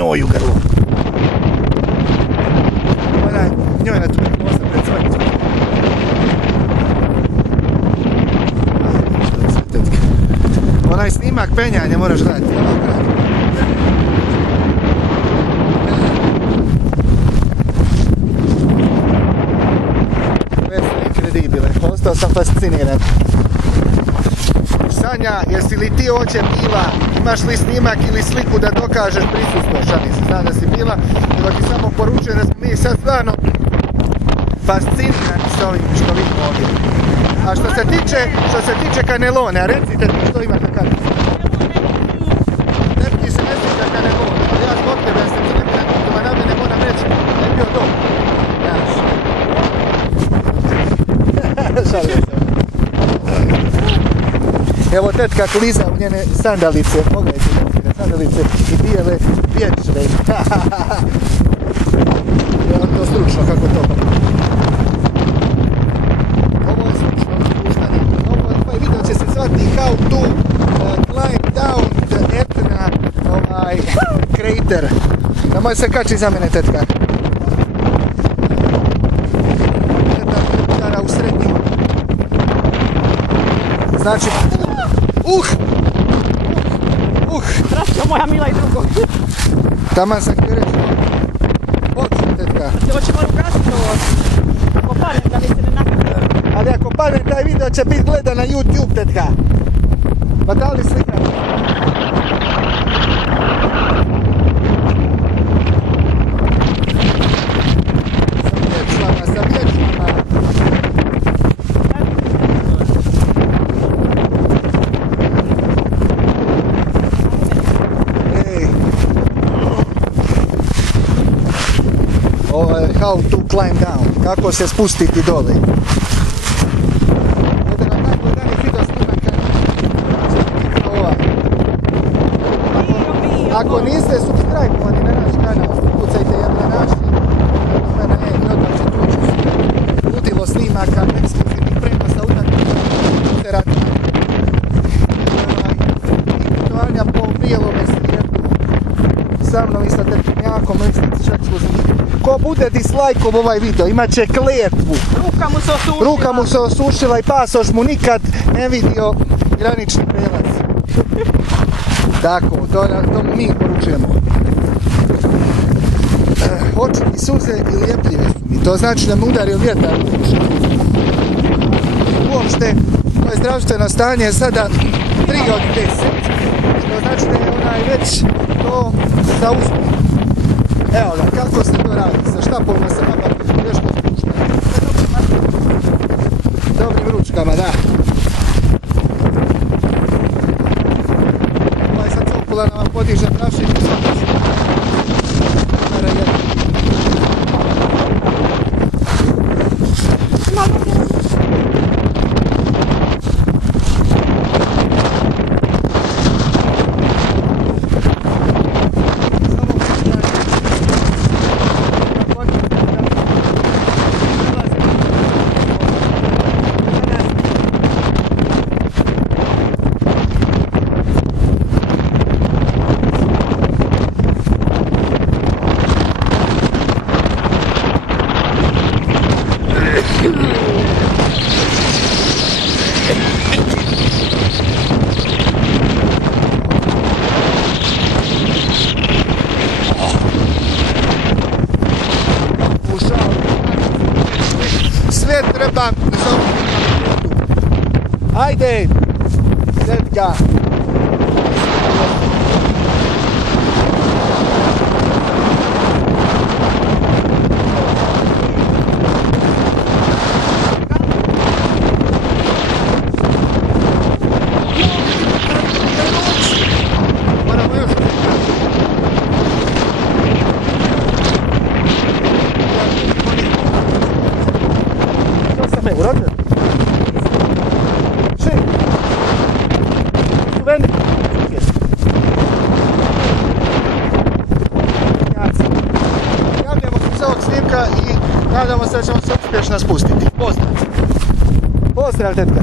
njoj u grlu. Njoj na tu posta pred svojim. Onaj snimak penjanja moraš gledati. Incredibile, ostao sam fasciniran. Sanja, jesi li ti oče bila? Imaš li snimak ili sliku da dokažeš prisustvo? Šalim se, znam da si bila, nego ti samo poručujem da smo mi sad stvarno fascinirani s ovim što vidimo ovdje. A što se tiče kanelone, a recite što ima da kažem. Neki se ne sviđa kanelone, ali ja zbog tebe sam ti nekako na mene moram reći da je bio dobro. Šalim se. Evo tetka kliza u njene sandalice, pogledajte njene sandalice i bijele vječne. Evo to stručno kako to. Ovo je stručno spuštanje. Ovaj video će se zvati How to climb down the Etna crater. Nemoj se kači za mene tetka. Tetka u srednji. Znači, Braćo moja mila i drugo. Taman sam htio reći. Počne, tetka. Hoćemo ugasiti ovo. Ako padne, da mi se ne nakada. Ali ako padne, taj video će biti gledan na YouTube, tetka. Pa da li slika? Sam vječnama. How to climb down, kako se spustiti dole. Ovdje nam najgledaniji video snimaka ovaj. Ako niste subscribe-ovani na naš kanal, kucajte naši. Mene je, odmah će tući ludilo snimaka, ekskluzivnih prenosa, utakmica, putovanja po bijelome svijetu. Sa mnom i sa Terpinjakom, listić ekskluzivnih. Ko bude dislajkom ovaj video, imat će kletvu. Ruka mu se osušila i pasoš mu nikad ne vidio granični prelaz. Tako, to mu mi poručujemo. Oči mi suze i lijepljive su mi. To znači da me udario vjetar u uši. Uopšte, moje zdravstveno stanje je sada 3 od 10. Što znači da je onaj već to zauspio. Evo ga, kako se to radi, sa štapom na sama nešto spušta. Dobrim ručkama, da. Ovaj sad cokula nam podiže prašenje svakaš. Sve treba ajde, tetka. Javljamo se s ovog snimka i nadamo se da ćemo se uspješno spustiti. Pozdrav! Pozdrav, tetka!